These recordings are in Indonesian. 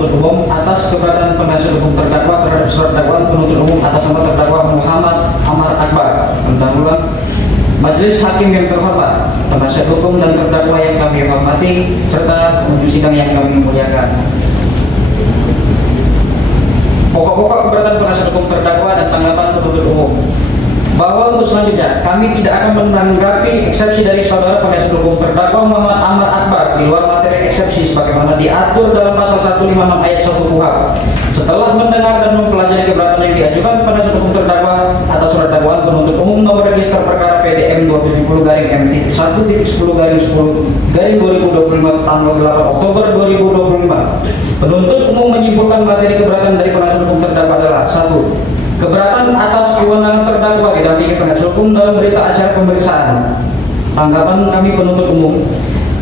penuntut umum atas keberatan penasihat hukum terdakwa terhadap surat dakwaan penuntut umum atas nama terdakwa Muhammad Amar Akbar. Pendahuluan Majelis Hakim yang terhormat, penasihat hukum dan terdakwa yang kami hormati, serta pengunjung sidang yang kami muliakan. Pokok-pokok keberatan penasihat hukum terdakwa dan tanggapan penuntut umum. Bahwa untuk selanjutnya, kami tidak akan menanggapi eksepsi dari saudara penasihat hukum terdakwa Muhammad Amar Akbar di luar materi eksepsi sebagaimana diatur dalam pasal 156 ayat 1 KUHP. Setelah mendengar dan mempelajari keberatan yang diajukan penasihat hukum terdakwa atas surat dakwaan penuntut umum nomor register perkara PDM 270-M-1/10/10/2025 tanggal 8 Oktober 2025. Penuntut umum menyimpulkan materi keberatan dari penasihat hukum terdakwa adalah: 1. Keberatan atas kewenangan terdakwa didampingi penasihat hukum dalam berita acara pemeriksaan. Tanggapan kami penuntut umum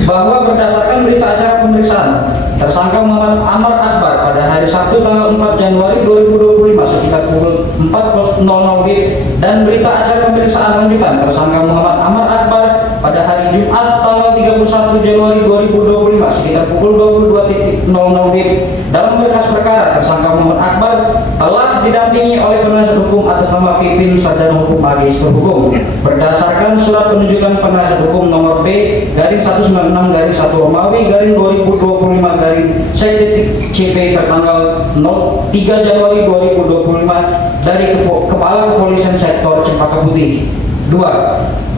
bahwa berdasarkan berita acara pemeriksaan, tersangka Muhammad Amar Akbar pada hari Sabtu tanggal 4 Januari 2025 sekitar pukul 4.00 WIB dan berita acara pemeriksaan lanjutan tersangka Muhammad Amar Akbar pada hari Jumat tanggal 31 Januari 2025 sekitar pukul 22.00 WIB. Dalam berkas perkara, tersangka Muhammad Akbar telah didampingi oleh penasihat hukum atas nama Pipin Sarjana Hukum Magister Hukum berdasarkan surat penunjukan penasihat hukum nomor B/196/1 Romawi /2025/C.CP tertanggal 3 Januari 2025 dari Kepala Kepolisian Sektor Cempaka Putih. 2.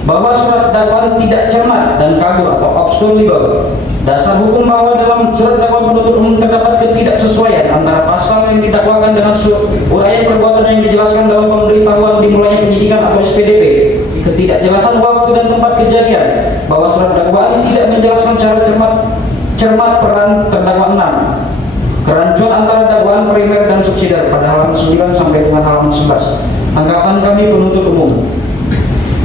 Bahwa surat dakwaan tidak cermat dan kabur atau obskur legal. Dasar hukum bahwa dalam surat dakwaan penuntut umum terdapat ketidaksesuaian antara pasal yang didakwakan dengan uraian perbuatan yang dijelaskan dalam pemberitahuan dimulainya penyidikan atau SPDP, ketidakjelasan waktu dan tempat kejadian, bahwa surat dakwaan tidak menjelaskan secara cermat peran terdakwa 6, kerancuan antara dakwaan primer dan subsidiar pada halaman 9 sampai dengan halaman 11. Tanggapan kami penuntut umum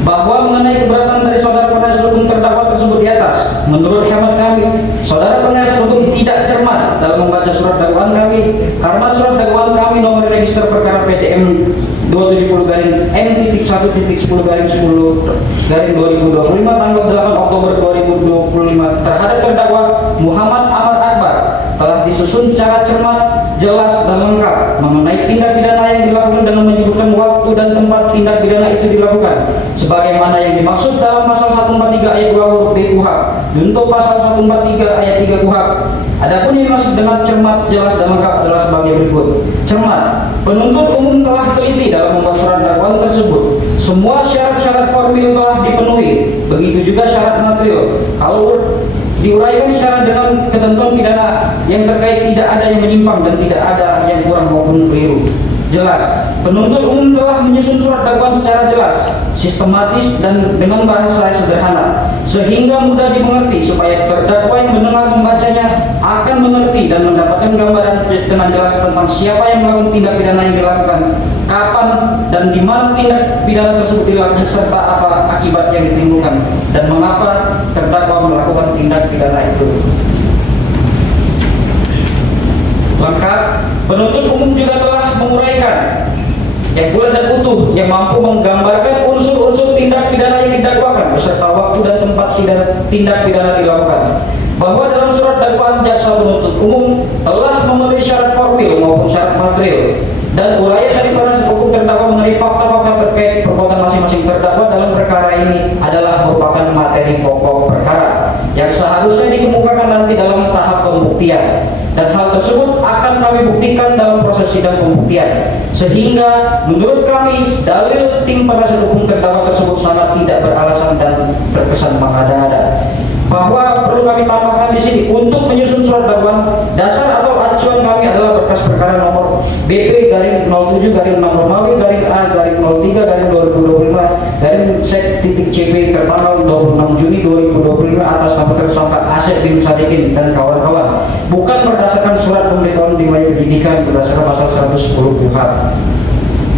bahwa mengenai keberatan dari saudara penasihat hukum terdakwa tersebut di atas, menurut hemat kami, saudara penasihat hukum tidak cermat dalam membaca surat dakwaan kami, karena surat dakwaan kami nomor register perkara PDM 270-M-1/10/10/2025 tanggal 8 Oktober 2025 terhadap terdakwa Muhammad Amar Akbar telah disusun secara cermat, jelas dan lengkap mengenai tindak pidana yang dilakukan dengan menyebutkan waktu dan tempat tindak pidana itu dilakukan sebagaimana yang dimaksud dalam pasal 143 ayat 2 huruf B KUHP untuk pasal 143 ayat 3 KUHP. Adapun yang dimaksud dengan cermat, jelas dan lengkap adalah sebagai berikut. Cermat, penuntut umum telah teliti dalam membuat surat dakwaan tersebut. Semua syarat-syarat formil telah dipenuhi, begitu juga syarat material. Kalau diuraikan secara dengan ketentuan pidana yang terkait, tidak ada yang menyimpang dan tidak ada yang kurang maupun keliru. Jelas, penuntut umum telah menyusun surat dakwaan secara jelas, sistematis dan dengan bahasa sederhana sehingga mudah dimengerti supaya terdakwa yang mendengar membacanya akan mengerti dan mendapatkan gambaran dengan jelas tentang siapa yang melakukan tindak pidana yang dilakukan, kapan dan di mana tindak pidana tersebut dilakukan serta apa akibat yang ditimbulkan dan mengapa terdakwa melakukan tindak pidana itu. Lengkap, penuntut umum juga telah menguraikan yang bulat dan utuh yang mampu menggambarkan unsur-unsur tindak pidana yang didakwakan beserta waktu dan tempat tindak pidana dilakukan. Bahwa dalam surat dakwaan jaksa penuntut umum telah memenuhi syarat formil maupun syarat material dan uraian dari penasihat hukum terdakwa mengenai fakta-fakta terkait perbuatan masing-masing terdakwa dalam perkara ini adalah merupakan materi pokok perkara yang seharusnya dikemukakan nanti dalam tahap pembuktian, dan hal tersebut akan kami buktikan dalam proses sidang pembuktian, sehingga menurut kami dalil tim penasihat hukum terdakwa tersebut sangat tidak beralasan dan terkesan mengada-ada. Bahwa perlu kami tambahkan di sini, untuk menyusun surat dakwaan, dasar atau acuan kami adalah berkas perkara nomor BP-07-6 Romawi A-03-2025-Sek.CP tertanggal 26 Juni 2025 atas nama tersangka Asep bin Sadikin dan kawan-kawan, bukan berdasarkan surat pemberitahuan dimulai penyidikan berdasarkan pasal 110 KUHP.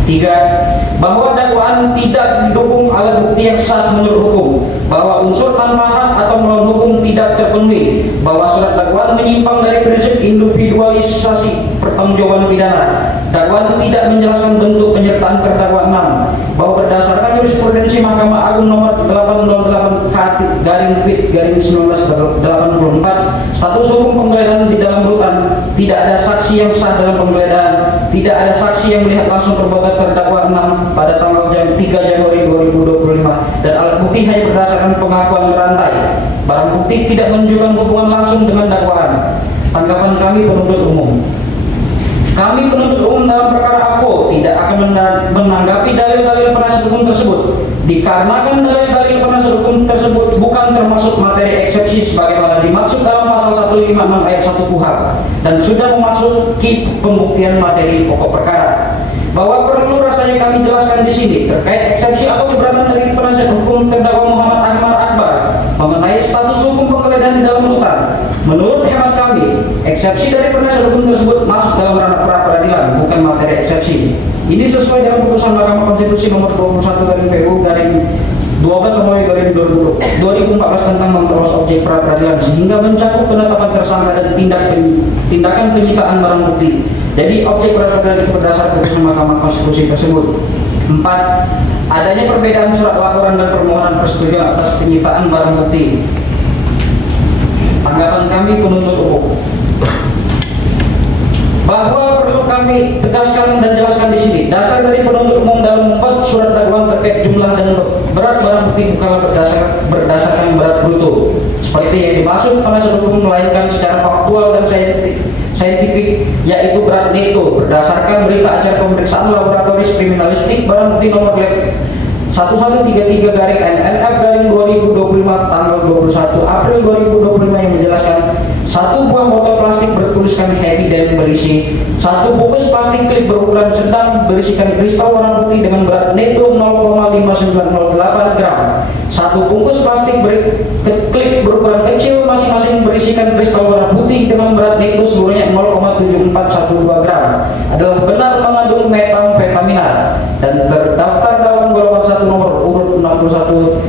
3. Bahwa dakwaan tidak didukung alat bukti yang sah menurut hukum, bahwa unsur tanpa hak atau melawan hukum tidak terpenuhi, bahwa surat dakwaan menyimpang dari prinsip individualisasi pertanggungjawaban pidana, dakwaan tidak menjelaskan bentuk penyertaan terdakwa 6, bahwa berdasarkan jurisprudensi Mahkamah Agung nomor 808/1984, status hukum penggeledahan di dalam rutan tidak ada saksi yang sah dalam penggeledahan, tidak ada saksi yang melihat langsung perbuatan terdakwa 6 pada tanggal 3 Januari 2025, dan alat bukti hanya berdasarkan pengakuan berantai. Barang bukti tidak menunjukkan hubungan langsung dengan dakwaan. Tanggapan kami penuntut umum. Kami penuntut umum dalam perkara APO tidak akan menanggapi dalil-dalil penasihat hukum tersebut, dikarenakan dalil-dalil penasihat hukum tersebut bukan termasuk materi eksepsi sebagaimana dimaksud dalam pasal 156 ayat 1 KUHP dan sudah memasuki pembuktian materi pokok perkara. Bahwa perlu rasanya kami jelaskan di sini terkait eksepsi atau keberatan dari penasihat hukum terdakwa Muhammad Ahmad Akbar mengenai status hukum penggeledahan di dalam rutan. Menurut hemat kami, eksepsi dari penasihat hukum tersebut masuk dalam ranah pra-peradilan, bukan materi eksepsi. Ini sesuai dengan putusan Mahkamah Konstitusi nomor 21/PU garing 12 Februari 2014 tentang memperluas objek pra-peradilan sehingga mencakup penetapan tersangka dan tindakan penyitaan barang bukti. Jadi objek pra-peradilan itu berdasar putusan Mahkamah Konstitusi tersebut. 4. Adanya perbedaan surat laporan dan permohonan persetujuan atas penyitaan barang bukti. Tanggapan kami penuntut umum bahwa perlu kami tegaskan dan jelaskan di sini. Dasar dari penuntut umum dalam membuat surat dakwaan terkait jumlah dan berat barang bukti bukanlah berdasarkan berat bruto seperti yang dimaksud penasihat hukum, melainkan secara faktual dan saintifik, yaitu berat neto berdasarkan berita acara pemeriksaan laboratoris kriminalistik barang bukti nomor 1133/NNF/2025 tanggal 21 April 2025 yang menjelaskan 1 buah botol plastik bertuliskan happy dan berisi 1 bungkus plastik klip berukuran sedang berisikan kristal warna putih dengan berat neto 0,5908 gram. 1 bungkus plastik klip berukuran kecil masing-masing berisikan kristal warna putih dengan berat neto seluruhnya 0,7412 gram adalah benar mengandung metamfetamina dan terdaftar dalam golongan 1 nomor urut 61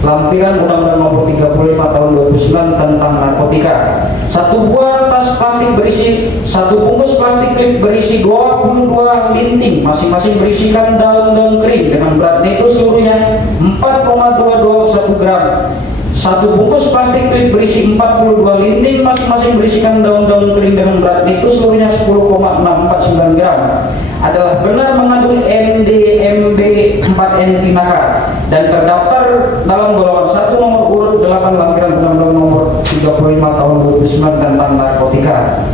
lampiran Undang-Undang Nomor 35 Tahun 2009 tentang narkotika. 1 buah tas plastik berisi 1 bungkus plastik klip berisi 22 linting masing-masing berisikan daun-daun kering dengan berat neto seluruhnya 4,221 gram. 1 bungkus plastik klip berisi 42 linting masing-masing berisikan daun-daun kering dengan berat neto seluruhnya 10,649 gram adalah benar mengandung MDMB 4N Tinaka dan terdaftar dalam golongan 1 nomor urut 8 lampiran Undang-Undang Nomor 35 Tahun 2009 tentang narkotika.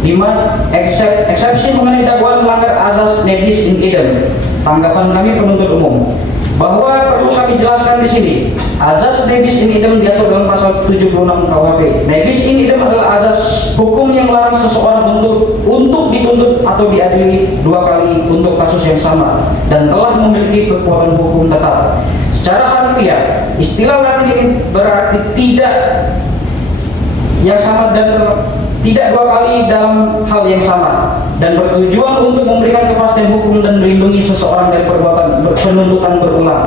5. Eksepsi mengenai dakwaan melanggar azas nebis in idem. Tanggapan kami penuntut umum bahwa perlu kami jelaskan di sini. Azas nebis in idem diatur dalam pasal 76 KUHP. Nebis in idem adalah azas hukum yang melarang seseorang untuk dituntut atau diadili 2 kali untuk kasus yang sama dan telah memiliki kekuatan hukum tetap. Secara harfiah, istilah Latin ini berarti tidak yang sama dan tidak 2 kali dalam hal yang sama dan bertujuan untuk memberikan kepastian hukum dan melindungi seseorang dari perbuatan penuntutan berulang.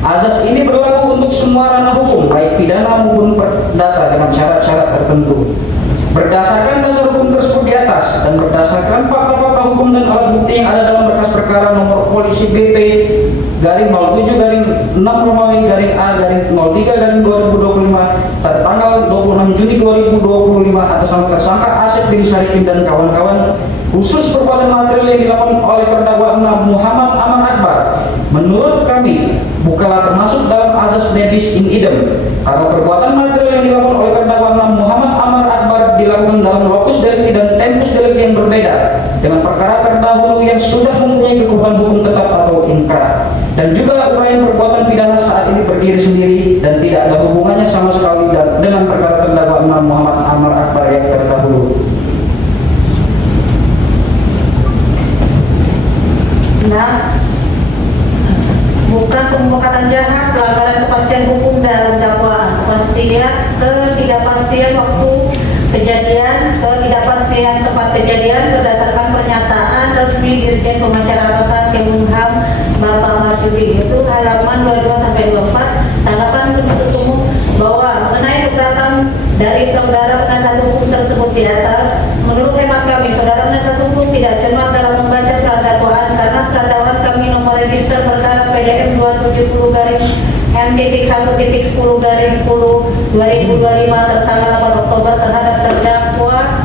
Azas ini berlaku untuk semua ranah hukum, baik pidana maupun perdata dengan syarat-syarat tertentu. Berdasarkan dasar hukum tersebut di atas dan berdasarkan fakta-fakta hukum dan alat bukti yang ada dalam berkas perkara nomor polisi BP garing 07 6 Romawi garing A garing 03 garing 2025 pada tanggal 26 Juni 2025 atas nama tersangka Asep bin Sarikin dan kawan-kawan khusus perbuatan material yang dilakukan oleh terdakwa Muhammad Ahmad Akbar, menurut kami bukanlah termasuk dalam azas nebis in idem karena perbuatan material yang dilakukan oleh terdakwa Muhammad Ahmad Akbar dilakukan dalam lokus delikti dan tempus delikti yang berbeda dengan perkara terdahulu yang sudah mempunyai kekuatan hukum tetap atau inkrah, dan juga uraian perbuatan pidana saat ini berdiri sendiri dan tidak ada hubungannya sama sekali dengan perkara terdakwa Muhammad Ahmad Akbar yang terdahulu. Nah, bukan pemufakatan jahat, pelanggaran kepastian hukum dalam dakwaan, ketidakpastian waktu kejadian, ketidakpastian tempat kejadian berdasarkan pernyataan resmi Dirjen Pemasyarakatan Kemenham Bapak Marsudi, itu halaman 22-24. Tanggapan penuntut umum bahwa mengenai gugatan dari saudara penasihat hukum tersebut di atas, menurut hemat kami, saudara penasihat hukum tidak cermat dalam membaca surat dakwaan karena surat dakwaan kami nomor register perkara PDM 270 garing M.1.10 garing 10 2025 tertanggal 8 Oktober terhadap terdakwa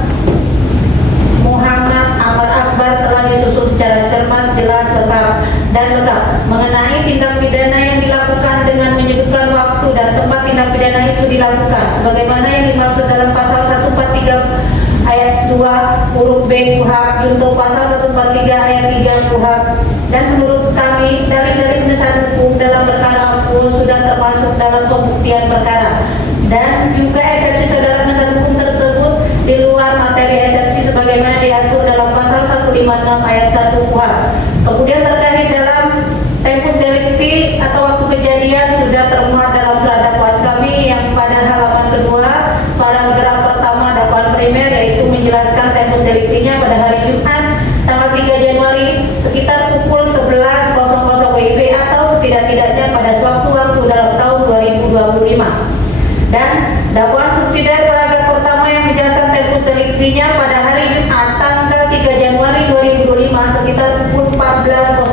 dilakukan sebagaimana yang dimaksud dalam pasal 143 ayat 2 huruf B KUHP junto pasal 143 ayat 3 KUHP, dan menurut kami dari penjelasan hukum dalam perkara aku sudah termasuk dalam pembuktian perkara, dan juga eksepsi saudara penjelasan hukum tersebut di luar materi eksepsi sebagaimana diatur dalam pasal 156 ayat 1 KUHP. Kemudian terkait dalam tempus delicti atau waktu kejadian sudah termuat dalam surat dakwaan kami yang pada halaman kedua paragraf pertama dakwaan primer, yaitu menjelaskan tempus delictinya pada hari Jumat tanggal 3 Januari sekitar pukul 11.00 WIB atau setidak-tidaknya pada sewaktu-waktu dalam tahun 2025. Dan dakwaan subsidiar paragraf pertama yang menjelaskan tempus delictinya pada hari Jumat tanggal 3 Januari 2025 sekitar pukul 14.00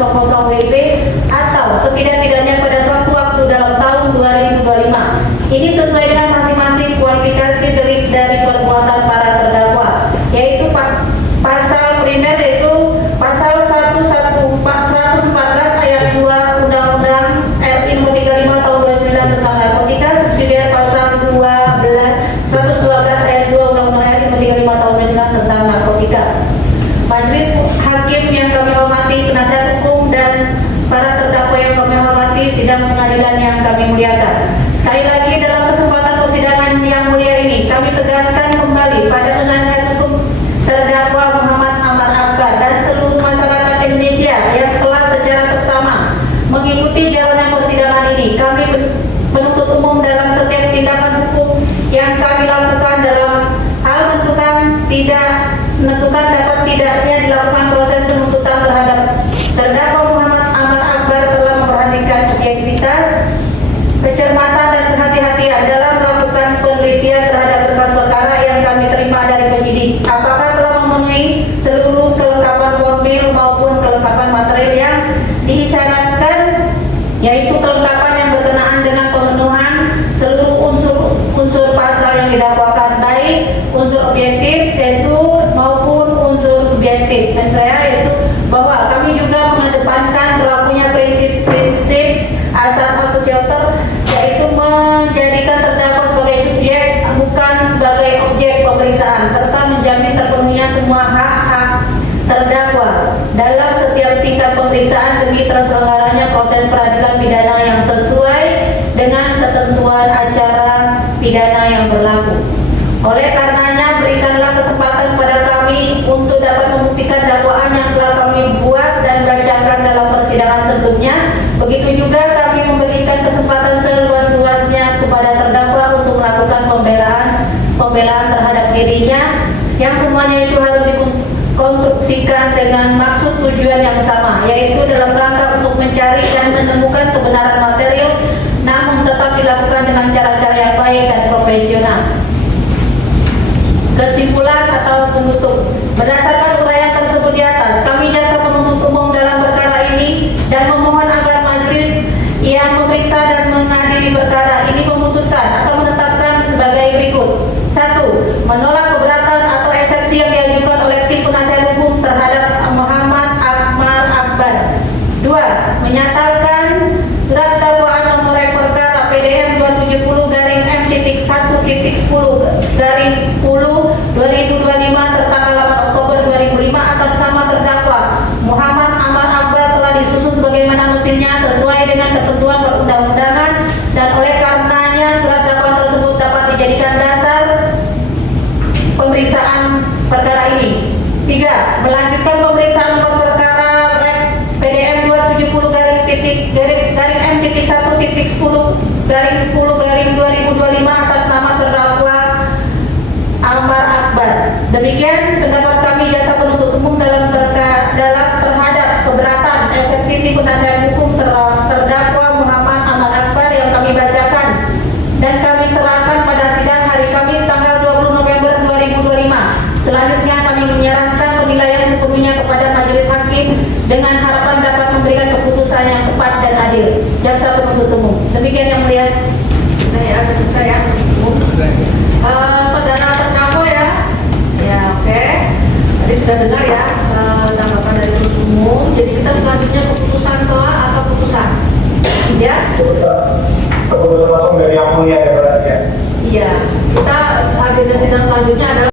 WIB atau setidak-tidaknya pada sewaktu-waktu dalam tahun 2025. Ini sesuai dengan masing-masing kualifikasi delik dari perbuatan para terdakwa, yaitu pasal primer yaitu pasal 114 ayat 2 Undang-Undang RI Nomor 35 Tahun 29 tentang narkotika, subsidiar pasal 112 ayat 2 Undang-Undang RI Nomor 35 Tahun 29 tentang narkotika. Majelis hakim yang kami hormati, penasihat hukum dan para terdakwa yang kami hormati, sidang pengadilan yang kami muliakan. Sekali lagi dalam kesempatan persidangan yang mulia ini kami tegaskan kembali pada penasihat hukum terdakwa Muhammad Amar Akbar dan seluruh masyarakat Indonesia yang telah secara seksama mengikuti jalannya persidangan ini. Kami penuntut umum dalam setiap tindakan hukum yang kami lakukan dalam hal menentukan dapat tidaknya dilakukan proses penuntutan terhadap terdakwa Muhammad Amar Akbar telah memperhatikan objektivitas, kecermatan dan kehati-hatian dalam melakukan penelitian terhadap berkas perkara yang kami terima dari penyidik, apakah telah memenuhi seluruh kelengkapan formil maupun kelengkapan material yang disyaratkan, yaitu kelengkapan yang berkenaan dengan pemenuhan seluruh unsur pasal yang didakwakan, baik unsur objektif yaitu maupun unsur subjektif. Dan saya yaitu bahwa kami juga mengedepankan berlakunya prinsip-prinsip asas akusiator, yaitu menjadikan terdakwa sebagai subjek bukan sebagai objek pemeriksaan, serta menjamin terpenuhinya semua hak-hak terdakwa dalam setiap tingkat pemeriksaan demi terselenggaranya proses peradilan pidana yang sesuai dengan ketentuan acara pidana yang berlaku. Oleh karenanya, berikanlah kesempatan kepada kami untuk dapat membuktikan dakwaan yang telah kami buat dan bacakan dalam persidangan sebelumnya. Begitu juga kami memberikan kesempatan seluas-luasnya kepada terdakwa untuk melakukan pembelaan terhadap dirinya, yang semuanya itu harus dikonstruksikan dengan maksud tujuan yang sama, yaitu dalam rangka untuk mencari dan menemukan kebenaran material, namun tetap dilakukan dengan cara-cara yang baik dan profesional. Kesimpulan atau penutup. Berdasarkan uraian tersebut di atas, kami jaksa penuntut umum dalam perkara ini dan memohon agar majelis yang memeriksa dan mengadili perkara ini memutuskan atau menetapkan sebagai berikut. 1. Menolak keberatan atau eksepsi yang diajukan oleh tim penasihat hukum terhadap Muhammad Amar Akbar. 2. Menyatakan surat dakwaan nomor perkara PDM 270-M-1.10/10/2025 tentang 8 Oktober 2005 atas nama terdakwa Muhammad Amar Akbar telah disusun sebagaimana mestinya sesuai dengan ketentuan perundang-undangan, dan oleh karenanya surat dakwaan tersebut dapat dijadikan dasar pemeriksaan perkara ini. 3. Melanjutkan pemeriksaan nomor perkara PDM 270-M-1.10/10/2025 atas nama terdakwa Amar Akbar. Demikian pendapat kami jaksa penuntut umum dalam terhadap keberatan eksepsi tim penasihat hukum terdakwa Muhammad Amar Akbar yang kami bacakan dan kami serahkan pada sidang hari Kamis tanggal 20 November 2025. Selanjutnya kami menyerahkan penilaian sepenuhnya kepada majelis hakim dengan harapan dapat memberikan keputusan yang tepat dan adil. Jaksa penuntut umum. Demikian yang mulia. Saya agak selesai ya. Saudara terdakwa ya. Ya, oke. Tadi sudah dengar ya tanggapan dari penuntut umum. Jadi kita selanjutnya keputusan selah atau putusan. Ya. Keputusan langsung dari yang mulia ya berarti ya. Iya, kita agenda sidang selanjutnya adalah